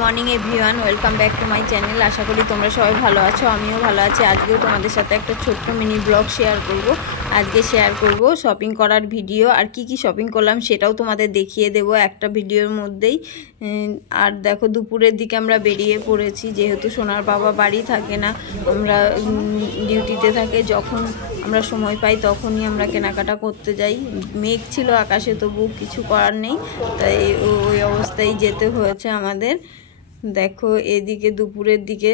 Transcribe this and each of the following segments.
Morning everyone, welcome back to my channel. আশা করি তোমরা সবাই ভালো আছো, আমিও ভালো আছি। আজকেও তোমাদের সাথে একটা ছোট্ট মিনি ব্লগ শেয়ার করব। আজকে শেয়ার করব শপিং করার ভিডিও, আর কি কি শপিং করলাম সেটাও তোমাদের দেখিয়ে দেব একটা ভিডিওর মধ্যেই। আর দেখো, দুপুরের দিকে আমরা বেরিয়ে পড়েছি, যেহেতু সোনার বাবা বাড়ি থাকে না, আমরা ডিউটিতে থাকে। যখন আমরা সময় পাই তখনই আমরা কেনাকাটা করতে যাই। মেঘ ছিল আকাশে, তবু কিছু করার নেই, তাই ওই অবস্থায় যেতে হয়েছে আমাদের। দেখো, এদিকে দুপুরের দিকে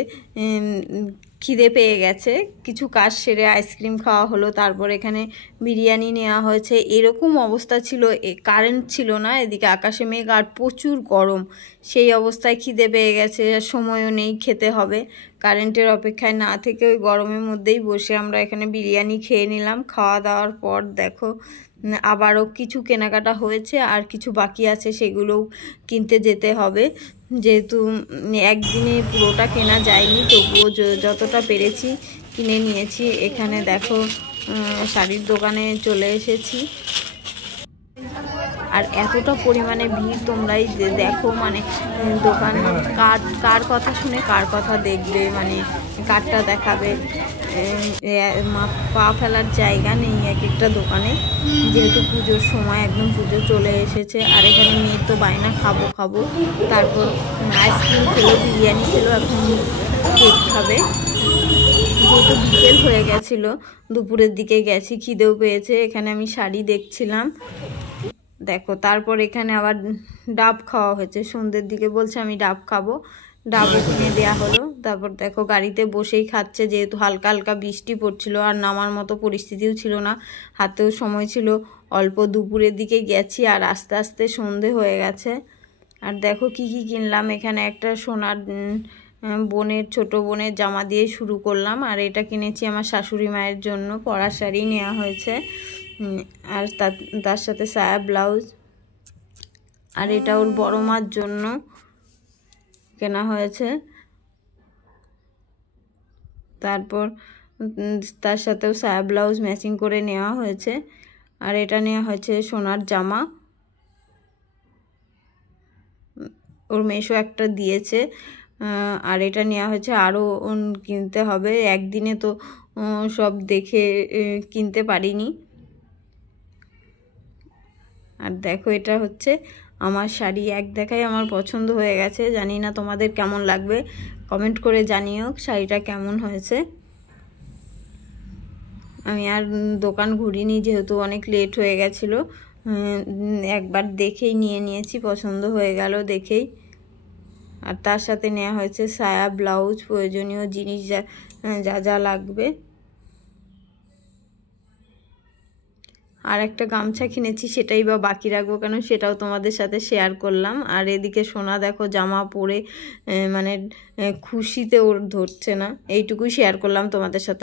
খিদে পেয়ে গেছে, কিছু কাজ সেরে আইসক্রিম খাওয়া হলো, তারপর এখানে বিরিয়ানি নেওয়া হয়েছে। এরকম অবস্থা ছিল, কারেন্ট ছিল না, এদিকে আকাশে মেঘ আর প্রচুর গরম। সেই অবস্থায় খিদে পেয়ে গেছে, সময়ও নেই, খেতে হবে। কারেন্টের অপেক্ষায় না থেকে ওই গরমের মধ্যেই বসে আমরা এখানে বিরিয়ানি খেয়ে নিলাম। খাওয়া দাওয়ার পর দেখো আবারও কিছু কেনাকাটা হয়েছে, আর কিছু বাকি আছে, সেগুলোও কিনতে যেতে হবে। যেহেতু একদিনে পুরোটা কেনা যায়নি, তবুও যতটা পেরেছি কিনে নিয়েছি। এখানে দেখো শাড়ির দোকানে চলে এসেছি, আর এতটা পরিমাণে ভিড় তোমরাই দেখো। মানে দোকান কার কথা শুনে কার কথা দেখবে, মানে কারটা দেখাবে, পা ফেলার জায়গা নেই এক একটা দোকানে। যেহেতু পুজোর সময়, একদম পুজো চলে এসেছে, আর এখানে মেয়ের তো বায়না খাবো খাবো, তারপর আইসক্রিম খেলো, বিরিয়ানি খেলো, এখন কেক খাবে। যেহেতু বিকেল হয়ে গেছিলো, দুপুরের দিকে গেছি, খিদেও পেয়েছে। এখানে আমি শাড়ি দেখছিলাম, দেখো। তারপর এখানে আবার ডাব খাওয়া হয়েছে, সন্ধ্যের দিকে বলছে আমি ডাব খাবো, ডাবও কিনে দেওয়া হলো। তারপর দেখো গাড়িতে বসেই খাচ্ছে, যেহেতু হালকা হালকা বৃষ্টি পড়ছিল, আর নামার মতো পরিস্থিতিও ছিল না, হাতেও সময় ছিল অল্প। দুপুরের দিকে গেছি, আর আস্তে আস্তে সন্ধে হয়ে গেছে। আর দেখো কি কি কিনলাম। এখানে একটা সোনার বোনের, ছোট বোনের জামা দিয়ে শুরু করলাম, আর এটা কিনেছি আমার শাশুড়ি মায়ের জন্য, পরা শাড়ি নেওয়া হয়েছে, আর তার সাথে সায়া ব্লাউজ। আর এটা ওর বড় মার জন্য কেনা হয়েছে। তারপর তার সাথেও সায়া ব্লাউজ ম্যাচিং করে নেওয়া হয়েছে। আর এটা নেওয়া হয়েছে সোনার জামা, ওর মেশো একটা দিয়েছে। আর এটা নেওয়া হয়েছে, আরও কিনতে হবে, একদিনে তো সব দেখে কিনতে পারিনি। আর দেখো, এটা হচ্ছে আমার শাড়ি, এক দেখায় আমার পছন্দ হয়ে গেছে। জানি না তোমাদের কেমন লাগবে, কমেন্ট করে জানিও শাড়িটা কেমন হয়েছে। আমি আর দোকান ঘুরিনি, যেহেতু অনেক লেট হয়ে গেছিলো। একবার দেখেই নিয়ে নিয়েছি, পছন্দ হয়ে গেল দেখেই। আর তার সাথে নেওয়া হয়েছে সায়া ব্লাউজ, প্রয়োজনীয় জিনিস যা যা লাগবে। আর একটা গামছা কিনেছি, সেটাই বা বাকি রাখবো কেন, সেটাও তোমাদের সাথে শেয়ার করলাম। আর এদিকে সোনা দেখো জামা পরে মানে খুশিতে ওর ধরছে না, এইটুকুই শেয়ার করলাম তোমাদের সাথে।